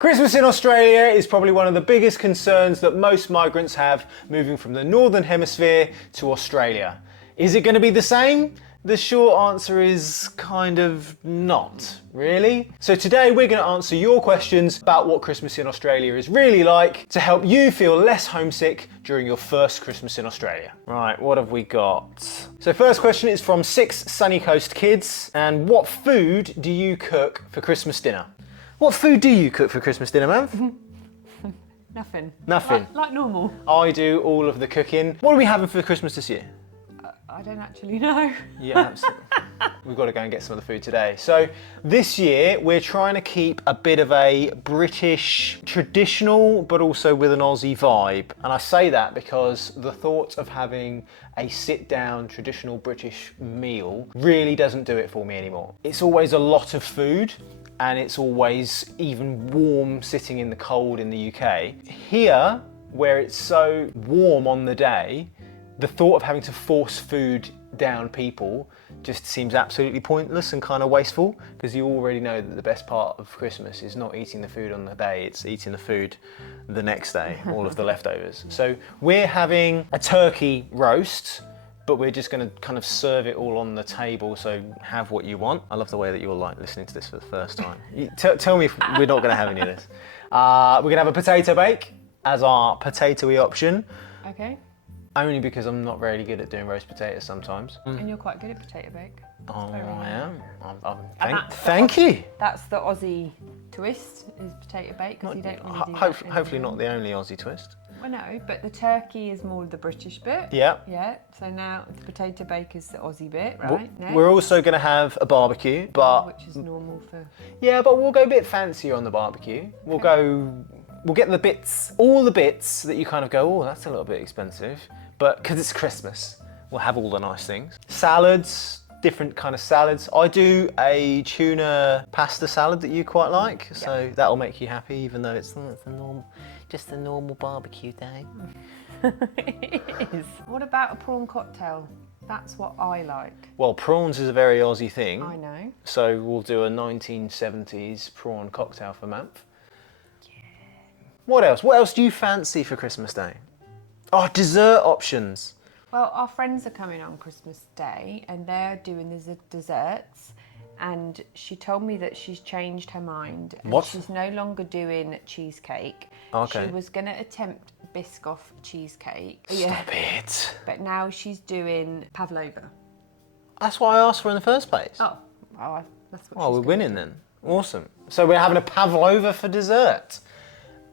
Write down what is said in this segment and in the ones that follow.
Christmas in Australia is probably one of the biggest concerns that most migrants have moving from the Northern Hemisphere to Australia. Is it going to be the same? The short answer is kind of not, really. So today we're going to answer your questions about what Christmas in Australia is really like to help you feel less homesick during your first Christmas in Australia. Right, what have we got? So first question is from 6 Sunny Coast kids. And what food do you cook for Christmas dinner? What food do you cook for Christmas dinner, man? Nothing. Nothing. Like normal. I do all of the cooking. What are we having for Christmas this year? I don't actually know. Yeah, absolutely. We've got to go and get some of the food today. So this year we're trying to keep a bit of a British traditional, but also with an Aussie vibe. And I say that because the thought of having a sit-down traditional British meal really doesn't do it for me anymore. It's always a lot of food. And it's always even warm sitting in the cold in the UK. Here, where it's so warm on the day, the thought of having to force food down people just seems absolutely pointless and kind of wasteful, because you already know that the best part of Christmas is not eating the food on the day, it's eating the food the next day, all of the leftovers. So we're having a turkey roast, but we're just going to kind of serve it all on the table, so have what you want. I love the way that you're like listening to this for the first time. Tell me if we're not going to have any of this. We're going to have a potato bake as our potatoey option. Okay. Only because I'm not really good at doing roast potatoes sometimes. And you're quite good at potato bake. Oh, I am. Thank you. That's the Aussie twist, is potato bake, because you don't really do that Hopefully not the only Aussie twist. Well, no, but the turkey is more the British bit. Yeah. Yeah, so now the potato bake is the Aussie bit, right? We're also going to have a barbecue, but... Which is normal for... Yeah, but we'll go a bit fancier on the barbecue. We'll get the bits, all the bits that you kind of go, oh, that's a little bit expensive. But because it's Christmas, we'll have all the nice things. Salads, different kind of salads. I do a tuna pasta salad that you quite like, so that'll make you happy, even though it's just a normal barbecue day. It is. What about a prawn cocktail? That's what I like. Well, prawns is a very Aussie thing. I know. So we'll do a 1970s prawn cocktail for Manf. Yeah. What else? What else do you fancy for Christmas Day? Oh, dessert options. Well, our friends are coming on Christmas Day and they're doing the desserts, and she told me that she's changed her mind. And what? She's no longer doing cheesecake. Okay. She was going to attempt Biscoff cheesecake. Stop it. But now she's doing pavlova. That's what I asked for in the first place. Oh, well, that's what Oh, she's we're winning then. Awesome. So we're having a pavlova for dessert.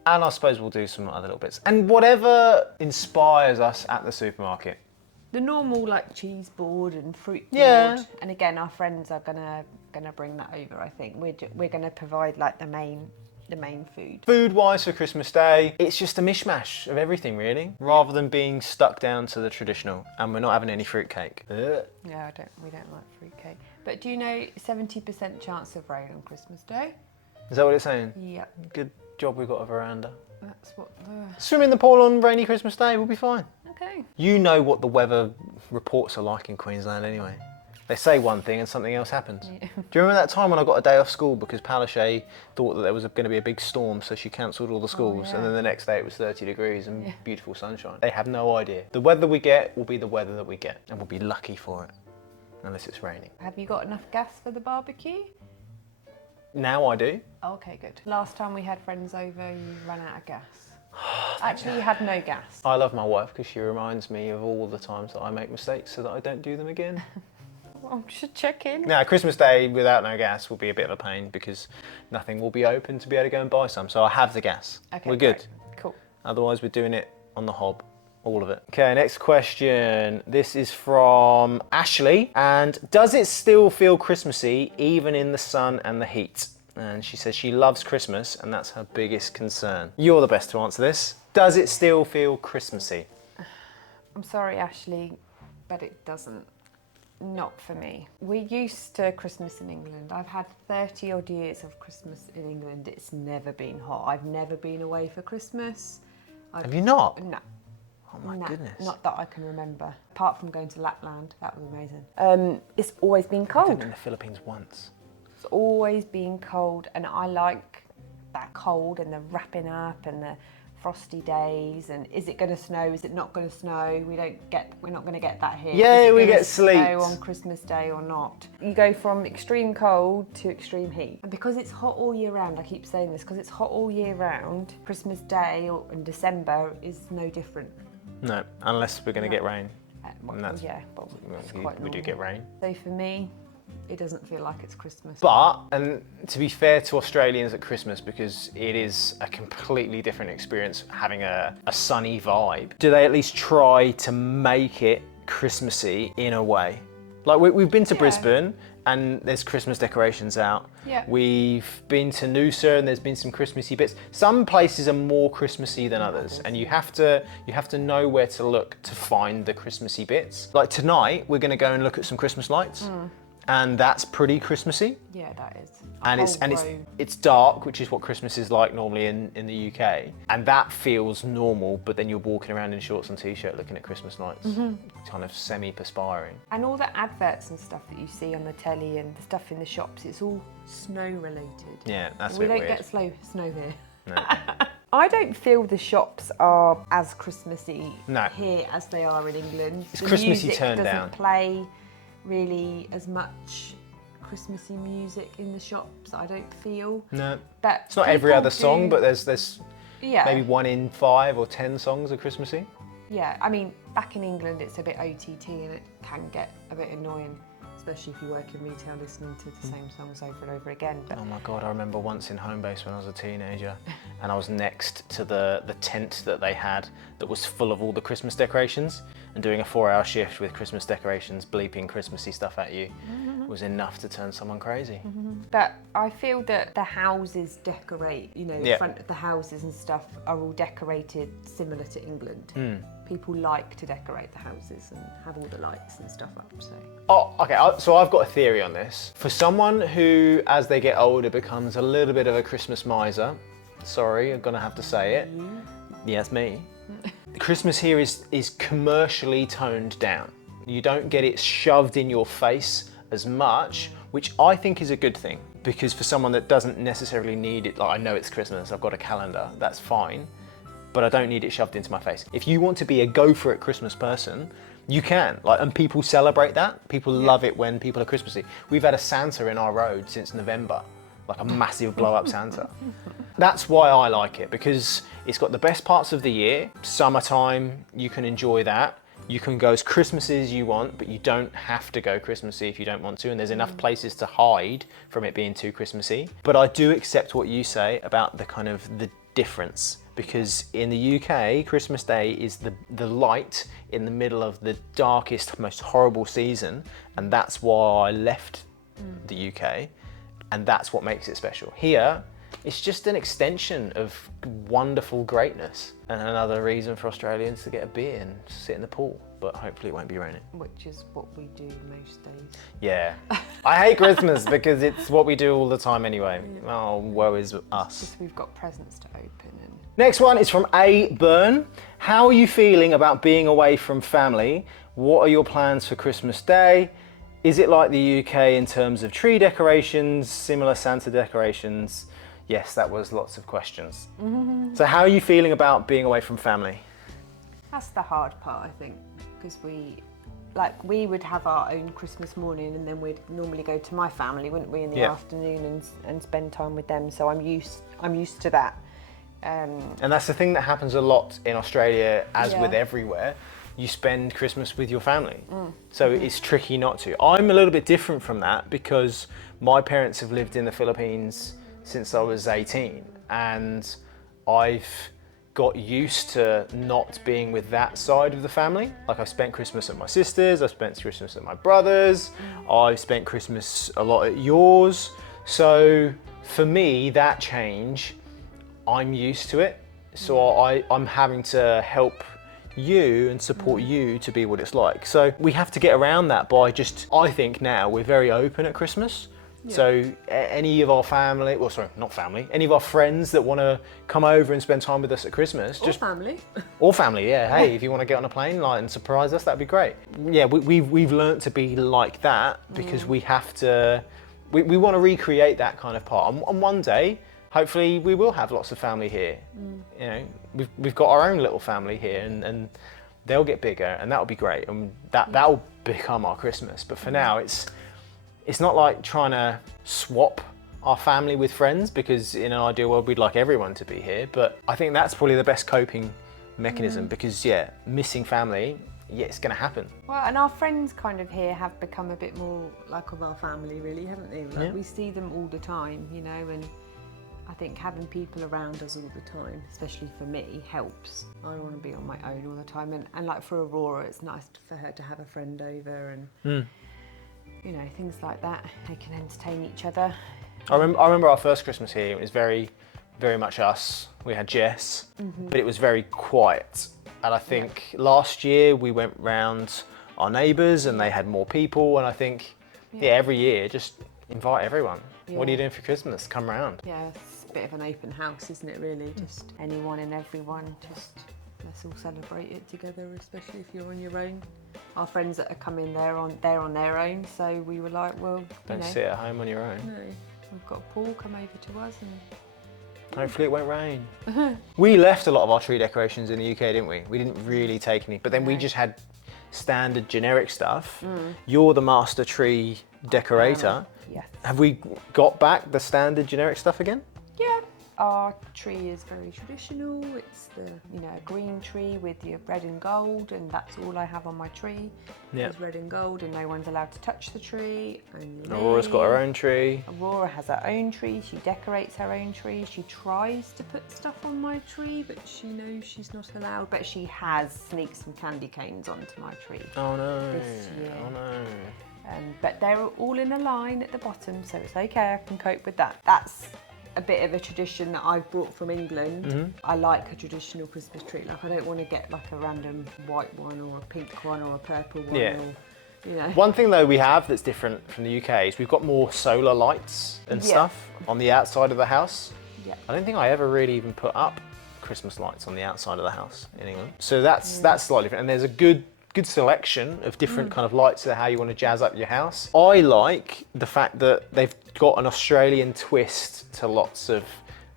And I suppose we'll do some other little bits. And whatever inspires us at the supermarket. The normal like cheese board and fruit board. Yeah. And again, our friends are gonna bring that over. I think we're gonna provide like the main food. Food-wise for Christmas Day, it's just a mishmash of everything really, rather than being stuck down to the traditional. And we're not having any fruitcake. Yeah, we don't like fruitcake. But do you know 70% chance of rain on Christmas Day? Is that what it's saying? Yeah. Good job we've got a veranda. That's what the... Swim in the pool on rainy Christmas Day, we'll be fine. Okay. You know what the weather reports are like in Queensland anyway. They say one thing and something else happens. Yeah. Do you remember that time when I got a day off school because Palaszczuk thought that there was going to be a big storm, so she cancelled all the schools, and then the next day it was 30 degrees and beautiful sunshine? They have no idea. The weather we get will be the weather that we get, and we'll be lucky for it, unless it's raining. Have you got enough gas for the barbecue? Now I do. Okay, good. Last time we had friends over, you ran out of gas. Actually, you had no gas. I love my wife because she reminds me of all the times that I make mistakes so that I don't do them again. Well, I should check in. Now, Christmas Day without no gas will be a bit of a pain because nothing will be open to be able to go and buy some. So I have the gas. Okay, we're good. Great. Cool. Otherwise, we're doing it on the hob. All of it. Okay, next question. This is from Ashley. And does it still feel Christmassy even in the sun and the heat? And she says she loves Christmas and that's her biggest concern. You're the best to answer this. Does it still feel Christmassy? I'm sorry, Ashley, but it doesn't. Not for me. We're used to Christmas in England. I've had 30 odd years of Christmas in England. It's never been hot. I've never been away for Christmas. Have you not? No. Oh my goodness. Not that I can remember. Apart from going to Lapland, that was amazing. It's always been cold. I've been in the Philippines once. It's always been cold, and I like that cold and the wrapping up and the frosty days, and is it going to snow, is it not going to snow? We're not going to get that here. Yeah, we get snow sleet on Christmas Day or not. You go from extreme cold to extreme heat, and because it's hot all year round, I keep saying this, because it's hot all year round, Christmas Day in December is no different. No, unless we're going to get rain. Well, And that's, yeah, but it's quite we do normal. get rain. So for me, it doesn't feel like it's Christmas. But, and to be fair to Australians at Christmas, because it is a completely different experience having a sunny vibe, do they at least try to make it Christmassy in a way? Like we've been to Brisbane and there's Christmas decorations out. Yeah. We've been to Noosa and there's been some Christmassy bits. Some places are more Christmassy than others, and you have to know where to look to find the Christmassy bits. Like tonight, we're going to go and look at some Christmas lights. And that's pretty Christmassy. Yeah, that is. And it's dark, which is what Christmas is like normally in the UK. And that feels normal, but then you're walking around in shorts and t-shirt looking at Christmas lights, kind of semi-perspiring. And all the adverts and stuff that you see on the telly and the stuff in the shops, it's all snow related. Yeah, that's a We bit don't weird. get snow here. No. I don't feel the shops are as Christmassy No. here as they are in England. It's the Christmassy music turned doesn't down. play really as much Christmassy music in the shops, I don't feel. No. But It's not every people other song, do- but there's yeah. maybe 1 in 5 or 10 songs are Christmassy. Yeah, I mean, back in England it's a bit OTT and it can get a bit annoying, especially if you work in retail listening to the same songs over and over again. But Oh my God, I remember once in Homebase when I was a teenager and I was next to the tent that they had that was full of all the Christmas decorations, and doing a 4-hour shift with Christmas decorations bleeping Christmassy stuff at you was enough to turn someone crazy. But I feel that the houses decorate, you know, the Yeah. front of the houses and stuff are all decorated similar to England. People like to decorate the houses and have all the lights and stuff up, so. Oh, okay, so I've got a theory on this. For someone who, as they get older, becomes a little bit of a Christmas miser, sorry, I'm gonna have to say it. Yes, me. Christmas here is commercially toned down. You don't get it shoved in your face as much, which I think is a good thing, because for someone that doesn't necessarily need it, like I know it's Christmas, I've got a calendar, that's fine, but I don't need it shoved into my face. If you want to be a go for it Christmas person, you can, and people celebrate that. People love it when people are Christmassy. We've had a Santa in our road since November, like a massive blow up Santa. That's why I like it, because it's got the best parts of the year. Summertime, you can enjoy that. You can go as Christmassy as you want, but you don't have to go Christmassy if you don't want to, and there's enough places to hide from it being too Christmassy. But I do accept what you say about the kind of the difference, because in the UK, Christmas Day is the light in the middle of the darkest, most horrible season, and that's why I left the UK, and that's what makes it special. Here, it's just an extension of wonderful greatness, and another reason for Australians to get a beer and sit in the pool, but hopefully it won't be raining. Which is what we do most days. Yeah. I hate Christmas because it's what we do all the time anyway. Oh, woe is us. Just we've got presents to open and... Next one is from A. Byrne. How are you feeling about being away from family? What are your plans for Christmas Day? Is it like the UK in terms of tree decorations, similar Santa decorations? Yes, that was lots of questions. So how are you feeling about being away from family? That's the hard part, I think, because we would have our own Christmas morning and then we'd normally go to my family, wouldn't we, in the afternoon and spend time with them. So I'm used to that. And that's the thing that happens a lot in Australia, as with everywhere. You spend Christmas with your family. So it's tricky not to. I'm a little bit different from that because my parents have lived in the Philippines since I was 18, and I've got used to not being with that side of the family. Like I've spent Christmas at my sister's, I've spent Christmas at my brother's, I've spent Christmas a lot at yours. So for me, that change, I'm used to it. So I'm having to help you and support you to be what it's like. So we have to get around that by just, I think now we're very open at Christmas. So any of our family, well, sorry, not family, any of our friends that want to come over and spend time with us at Christmas, Or family. Or family, yeah. Hey, if you want to get on a plane and surprise us, that'd be great. Yeah, we've learnt to be like that because we have to, we want to recreate that kind of part. And one day, hopefully we will have lots of family here. You know, we've got our own little family here, and they'll get bigger, and that'll be great, and that'll become our Christmas. But for now, it's not like trying to swap our family with friends, because in an ideal world we'd like everyone to be here. But I think that's probably the best coping mechanism, because missing family, it's going to happen. Well, and our friends kind of here have become a bit more like of our family, really, haven't they? Like, we see them all the time, you know, and I think having people around us all the time, especially for me, helps. I don't want to be on my own all the time, and like for Aurora, it's nice for her to have a friend over, and you know, things like that. They can entertain each other. I remember our first Christmas here. It was very, very much us. We had Jess, but it was very quiet. And I think last year we went round our neighbours, and they had more people. And I think, every year just invite everyone. What are you doing for Christmas? Come round. Yeah, it's a bit of an open house, isn't it? Really, just anyone and everyone. Just let's all celebrate it together, especially if you're on your own. Our friends that are coming, they're on their own. So we were like, well, don't sit at home on your own. No. We've got Paul come over to us, and hopefully it won't rain. We left a lot of our tree decorations in the UK, didn't we? We didn't really take any, but then we just had standard generic stuff. You're the master tree decorator. Yes. Have we got back the standard generic stuff again? Yeah. Our tree is very traditional. It's the, you know, a green tree with your red and gold, and that's all I have on my tree. Is red and gold, and no one's allowed to touch the tree. And Aurora's got her own tree. Aurora has her own tree. She decorates her own tree. She tries to put stuff on my tree, but she knows she's not allowed. But she has sneaked some candy canes onto my tree. Oh no! This year. Oh no! But they're all in a line at the bottom, so it's okay. I can cope with that. That's a bit of a tradition that I've brought from England. I like a traditional Christmas tree. Like, I don't want to get like a random white one or a pink one or a purple one. Yeah. Or, you know. One thing though we have that's different from the UK is we've got more solar lights and stuff on the outside of the house. Yeah. I don't think I ever really even put up Christmas lights on the outside of the house in England. So that's slightly different, and there's a good selection of different kind of lights to how you want to jazz up your house. I like the fact that they've got an Australian twist to lots of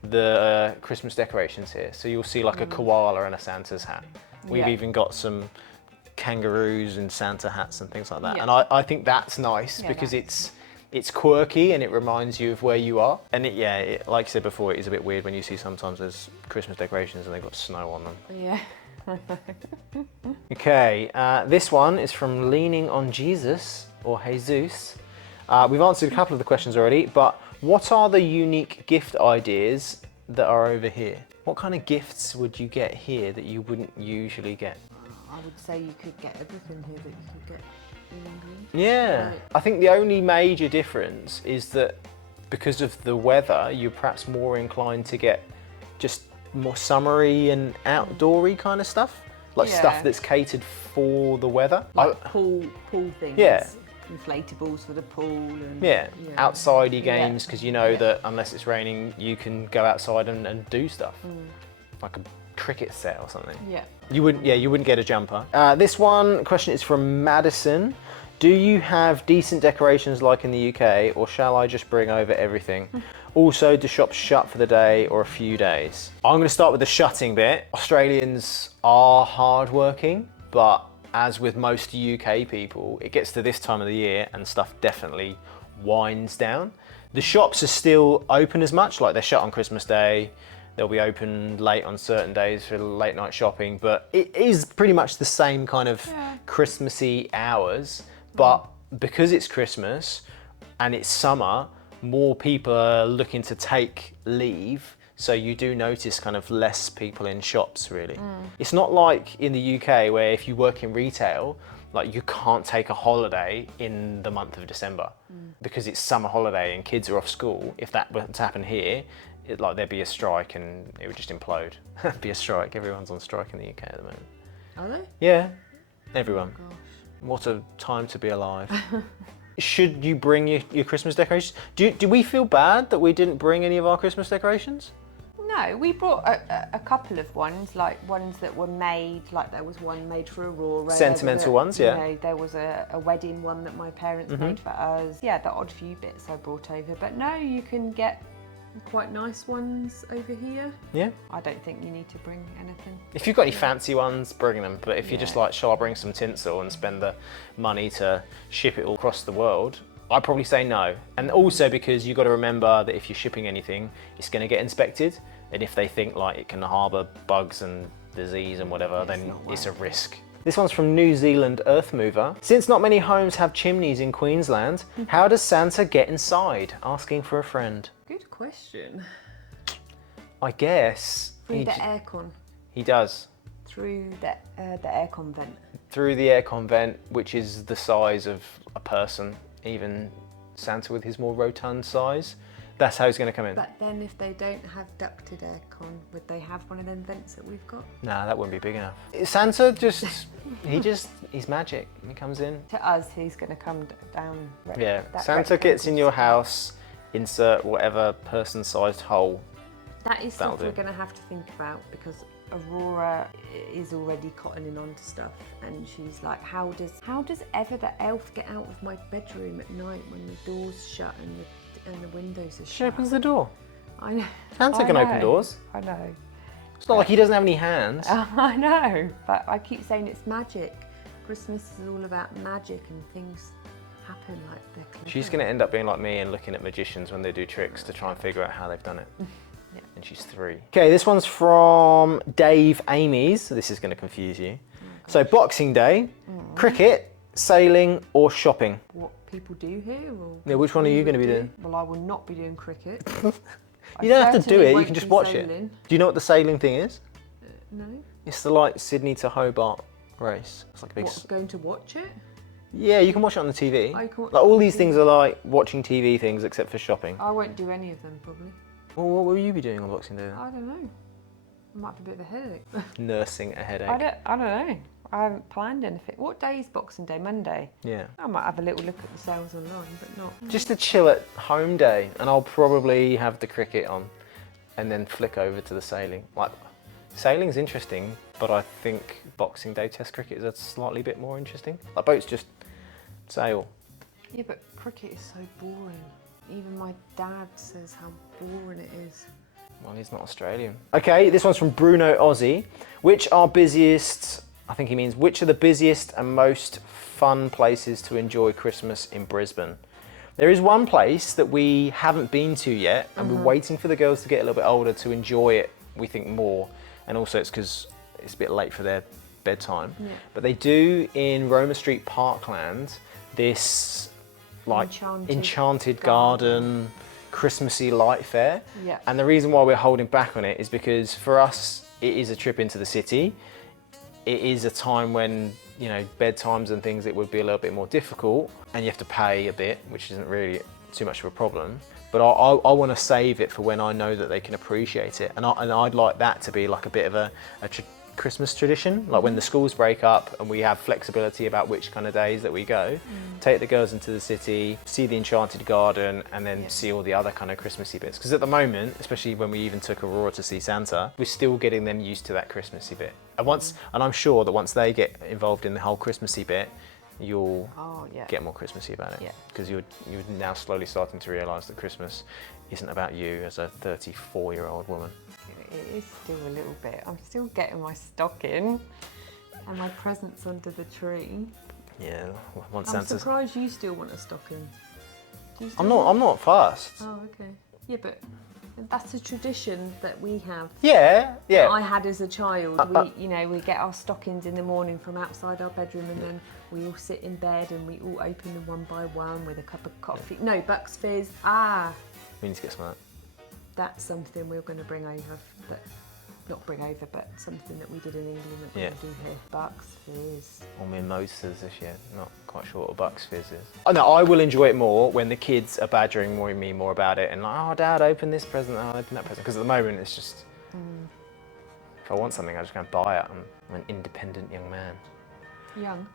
the Christmas decorations here. So you'll see like a koala and a Santa's hat. We've even got some kangaroos and Santa hats and things like that. And I think that's nice because it's quirky and it reminds you of where you are. And like I said before, it is a bit weird when you see sometimes there's Christmas decorations and they've got snow on them. Yeah. Okay, this one is from Leaning on Jesus, or Jesus. We've answered a couple of the questions already, but what are the unique gift ideas that are over here? What kind of gifts would you get here that you wouldn't usually get? I would say you could get everything here that you could get in England. Yeah, Right. I think the only major difference is that because of the weather, you're perhaps more inclined to get just more summery and outdoory kind of stuff, like stuff that's catered for the weather. Like pool things. Yeah. Inflatables for the pool. And, Outsidey games, because you know that unless it's raining, you can go outside and do stuff, like a cricket set or something. Yeah. You wouldn't get a jumper. This question is from Madison. Do you have decent decorations like in the UK, or shall I just bring over everything? Also, do shops shut for the day or a few days? I'm going to start with the shutting bit. Australians are hardworking, but as with most UK people, it gets to this time of the year and stuff definitely winds down. The shops are still open as much, like they're shut on Christmas Day. They'll be open late on certain days for late night shopping, but it is pretty much the same kind of Christmassy hours. But because it's Christmas and it's summer, more people are looking to take leave. So you do notice kind of less people in shops, really. It's not like in the UK where if you work in retail, like you can't take a holiday in the month of December because it's summer holiday and kids are off school. If that were to happen here, there'd be a strike and it would just implode. Be a strike. Everyone's on strike in the UK at the moment. Are they? Yeah, everyone. Oh, gosh. What a time to be alive. Should you bring your Christmas decorations? Do we feel bad that we didn't bring any of our Christmas decorations? No, we brought a couple of ones, like ones that were made, like there was one made for Aurora. Sentimental ones, yeah. You know, there was a wedding one that my parents made for us. Yeah, the odd few bits I brought over. But no, you can get quite nice ones over here. Yeah. I don't think you need to bring anything. If you've got any fancy ones, bring them. But if you're just Yeah. like, shall I bring some tinsel and spend the money to ship it all across the world? I'd probably say no. And also because you've got to remember that if you're shipping anything, it's going to get inspected. And if they think like it can harbour bugs and disease and whatever, then it's a risk. This one's from New Zealand Earth Mover. Since not many homes have chimneys in Queensland, how does Santa get inside? Asking for a friend. Good question. I guess Through the aircon. he does. Through the aircon vent. Through the aircon vent, which is the size of a person, even Santa with his more rotund size. That's how he's going to come in. But then if they don't have ducted aircon, would they have one of them vents that we've got? Nah, that wouldn't be big enough. Santa he's magic. He comes in. To us, he's going to come down. Yeah, that Santa gets in rectangle your space. house, insert whatever person-sized hole. That is That'll stuff we're do. going to have to think about because Aurora is already cottoning on to stuff, and she's like, how does ever the elf get out of my bedroom at night when the door's shut and the windows are She shut? opens the door. I know. Santa I can open know, doors. I know. It's not like he doesn't have any hands. I know, but I keep saying it's magic. Christmas is all about magic and things happen like they're clever. She's going to end up being like me and looking at magicians when they do tricks to try and figure out how they've done it. Yeah. And she's 3. Okay, this one's from Dave Amy's. This is going to confuse you. So Boxing Day, cricket, sailing or shopping? What people do here? Or Yeah, which one are you going to be doing? Well, I will not be doing cricket. You don't have to do certainly it, you won't can just be watch it. sailing. Do you know what the sailing thing is? No. It's the like Sydney to Hobart race. It's like a big... What, going to watch it? Yeah, you can watch it on the TV. I can watch Like it all on these TV. things are like watching TV things except for shopping. I won't do any of them probably. Well, what will you be doing on Boxing Day then? I don't know. I might have a bit of a headache. Nursing a headache. I don't know. I haven't planned anything. What day is Boxing Day? Monday? Yeah. I might have a little look at the sales online, but not. Just a chill at home day, and I'll probably have the cricket on and then flick over to the sailing. Like, sailing's interesting, but I think Boxing Day Test cricket is a slightly bit more interesting. Like, boats just sail. Yeah, but cricket is so boring. Even my dad says how boring it is. Well, he's not Australian. Okay, this one's from Bruno Aussie. Which are busiest, I think he means, which are the busiest and most fun places to enjoy Christmas in Brisbane? There is one place that we haven't been to yet, and we're waiting for the girls to get a little bit older to enjoy it, we think, more. And also it's because it's a bit late for their bedtime. Yeah. But they do in Roma Street Parkland this like enchanted garden Christmassy light fair. Yeah. And the reason why we're holding back on it is because for us it is a trip into the city. It is a time when, you know, bedtimes and things, it would be a little bit more difficult and you have to pay a bit, which isn't really too much of a problem. But I want to save it for when I know that they can appreciate it. And I'd like that to be like a bit of a Christmas tradition, like when the schools break up and we have flexibility about which kind of days that we go, take the girls into the city, see the enchanted garden, and then see all the other kind of Christmassy bits. Because at the moment, especially when we even took Aurora to see Santa, we're still getting them used to that Christmassy bit. And I'm sure that once they get involved in the whole Christmassy bit, you'll get more Christmassy about it. Because you're now slowly starting to realise that Christmas isn't about you as a 34-year-old woman. It is still a little bit. I'm still getting my stocking and my presents under the tree. Yeah, once I'm Santa's... surprised you still want a stocking. Do you still I'm want- not fast. Oh, okay. Yeah, but that's a tradition that we have. Yeah. I had as a child. We get our stockings in the morning from outside our bedroom, and then we all sit in bed and we all open them one by one with a cup of coffee. No, Bucks Fizz. We need to get some of that. That's something we're going to bring over, but not bring over, but something that we did in England that we're going to do here. Bucks Fizz. Or mimosas this year. Not quite sure what a Bucks Fizz is. Oh no, I will enjoy it more when the kids are badgering me more about it and like, oh Dad, open this present, oh, open that present. Because at the moment it's just, if I want something, I just go and buy it. I'm an independent young man. Young.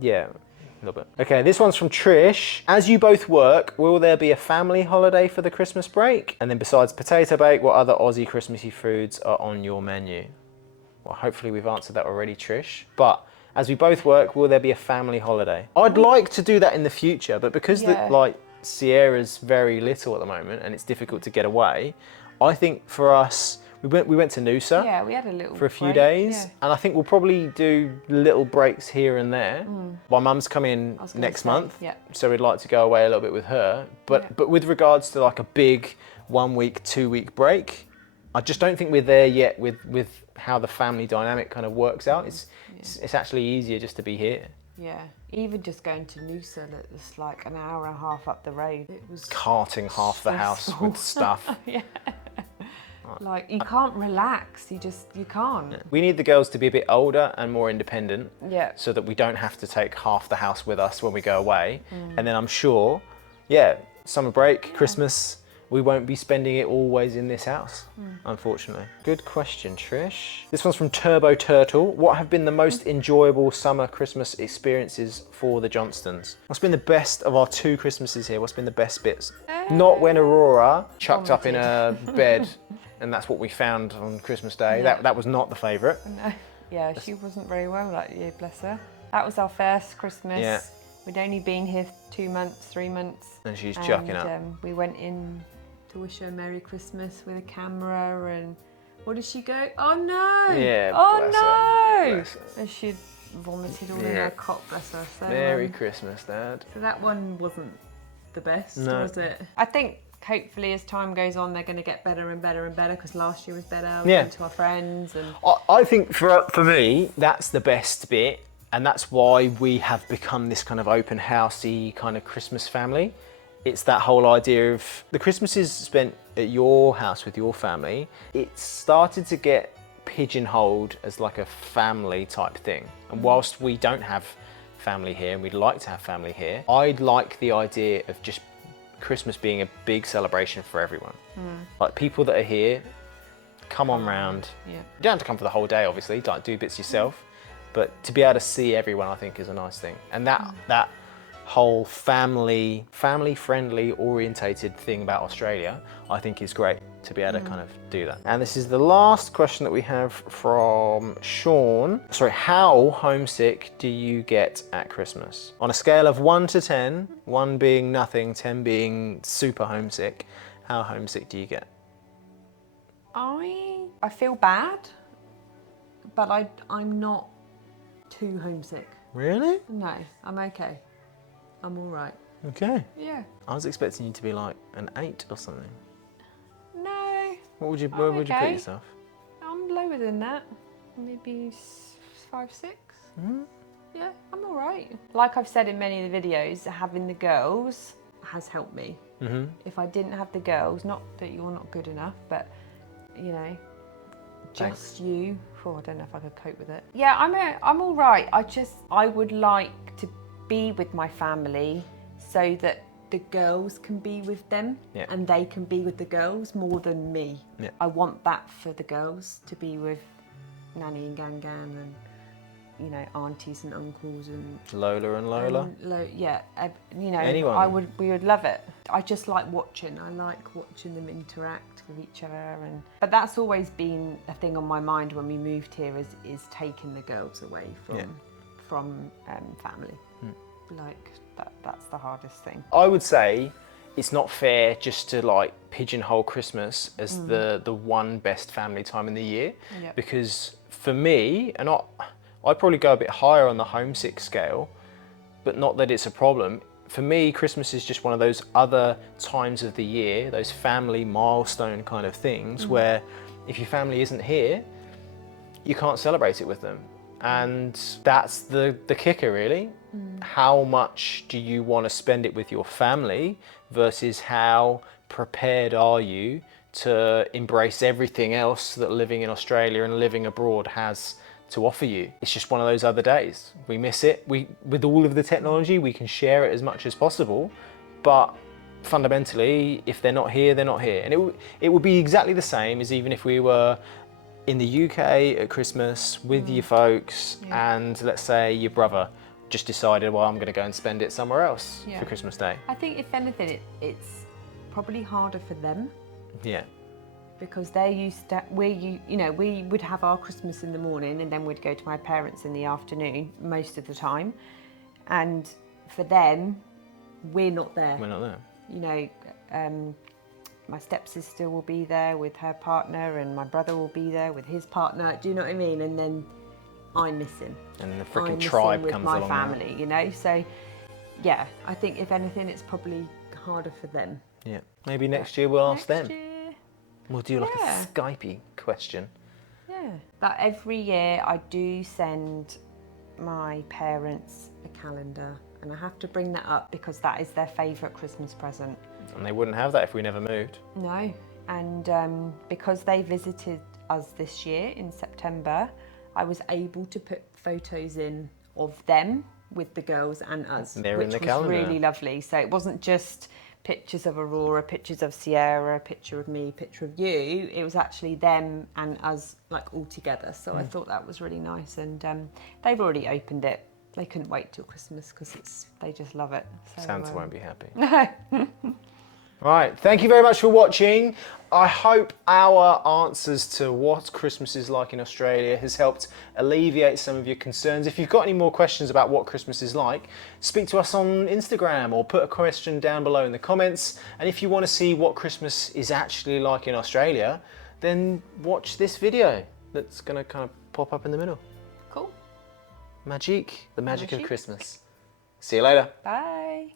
Yeah, a little bit. Okay, this one's from Trish. As you both work, will there be a family holiday for the Christmas break? And then besides potato bake, what other Aussie Christmassy foods are on your menu? Well, hopefully we've answered that already, Trish. But as we both work, will there be a family holiday? I'd like to do that in the future, but because Sierra's very little at the moment and it's difficult to get away, I think for us, we went to Noosa. Yeah, we had a little for a few break, days, yeah. and I think we'll probably do little breaks here and there. My mum's coming I was gonna next say, month, yeah. so we'd like to go away a little bit with her. But with regards to like a big 1 week, 2 week break, I just don't think we're there yet with how the family dynamic kind of works out. It's actually easier just to be here. Yeah, even just going to Noosa, it's like an hour and a half up the road. It was Carting half the house stressful. with stuff. Yeah. Like, you can't relax, you can't. We need the girls to be a bit older and more independent, Yeah. so that we don't have to take half the house with us when we go away. And then I'm sure, yeah, summer break, Christmas, we won't be spending it always in this house, unfortunately. Good question, Trish. This one's from Turbo Turtle. What have been the most enjoyable summer Christmas experiences for the Johnstons? What's been the best of our 2 Christmases here? What's been the best bits? Not when Aurora chucked up in a bed and that's what we found on Christmas Day. Yeah. That was not the favourite. No. Yeah, she wasn't very well that year, bless her. That was our first Christmas. Yeah. We'd only been here 2 months, 3 months. And she's chucking up. We went in to wish her Merry Christmas with a camera, and what did she go? Oh no! Yeah, oh bless no! her. Bless her. And she vomited all in Yeah. her cot, bless her. So, Merry Christmas, Dad. so that one wasn't the best, No. was it? I think hopefully as time goes on, they're going to get better and better and better, because last year was better. We Yeah. went to our friends and I think for me, that's the best bit, and that's why we have become this kind of open housey kind of Christmas family. It's that whole idea of the Christmases spent at your house with your family. It started to get pigeonholed as like a family type thing. And whilst we don't have family here and we'd like to have family here, I'd like the idea of just Christmas being a big celebration for everyone. Like people that are here, come on round. yeah. You don't have to come for the whole day, obviously, like do bits yourself, but to be able to see everyone, I think, is a nice thing. And that whole family friendly orientated thing about Australia, I think is great to be able to kind of do that. And this is the last question that we have from Sean. Sorry, how homesick do you get at Christmas? On a scale of 1 to 10, 1 being nothing, 10 being super homesick, how homesick do you get? I feel bad, but I'm not too homesick. Really? No, I'm okay. I'm all right. Okay. Yeah. I was expecting you to be like an 8 or something. No, Where would you put okay. yourself? I'm lower than that. Maybe 5, 6. Yeah, I'm all right. Like I've said in many of the videos, having the girls has helped me. If I didn't have the girls, not that you're not good enough, but you know, just you. Oh, I don't know if I could cope with it. Yeah, I'm all right. I would like to be with my family so that the girls can be with them and they can be with the girls more than me. Yeah. I want that for the girls, to be with Nanny and Gan and, you know, aunties and uncles and Lola and Lola? you know, Anyone. we would love it. I just like watching. I like watching them interact with each other, but that's always been a thing on my mind when we moved here, is taking the girls away from family. Like that's the hardest thing. I would say it's not fair just to like pigeonhole Christmas as the one best family time in the year, because for me, and I'd probably go a bit higher on the homesick scale, but not that it's a problem. For me, Christmas is just one of those other times of the year, those family milestone kind of things where if your family isn't here, you can't celebrate it with them. And that's the kicker, really. How much do you want to spend it with your family versus how prepared are you to embrace everything else that living in Australia and living abroad has to offer you? It's just one of those other days. We miss it. With all of the technology, we can share it as much as possible, but fundamentally, if they're not here, they're not here. And it would be exactly the same as even if we were in the UK at Christmas with your folks and let's say your brother just decided, well, I'm going to go and spend it somewhere else for Christmas Day. I think if anything, it's probably harder for them. Yeah. Because they're used to, we would have our Christmas in the morning and then we'd go to my parents in the afternoon most of the time. And for them, we're not there. We're not there. You know, my stepsister will be there with her partner, and my brother will be there with his partner. Do you know what I mean? And then I miss him. And the I freaking miss tribe him with comes my along. family, you know. So, yeah, I think if anything, it's probably harder for them. Yeah. Maybe next year we'll ask them. Next year, We'll do like Yeah. a Skypey question. yeah. That every year I do send my parents a calendar, and I have to bring that up because that is their favourite Christmas present. And they wouldn't have that if we never moved. No, and because they visited us this year in September, I was able to put photos in of them with the girls and us, They're which in the was calendar. really lovely. So it wasn't just pictures of Aurora, pictures of Sierra, a picture of me, picture of you. It was actually them and us, like, all together. So I thought that was really nice, and they've already opened it. They couldn't wait till Christmas because they just love it. So, Santa won't be happy. No. Right, thank you very much for watching. I hope our answers to what Christmas is like in Australia has helped alleviate some of your concerns. If you've got any more questions about what Christmas is like, speak to us on Instagram or put a question down below in the comments. And if you want to see what Christmas is actually like in Australia, then watch this video that's going to kind of pop up in the middle. Cool. Magique, the magic of Magique. Christmas. See you later. Bye.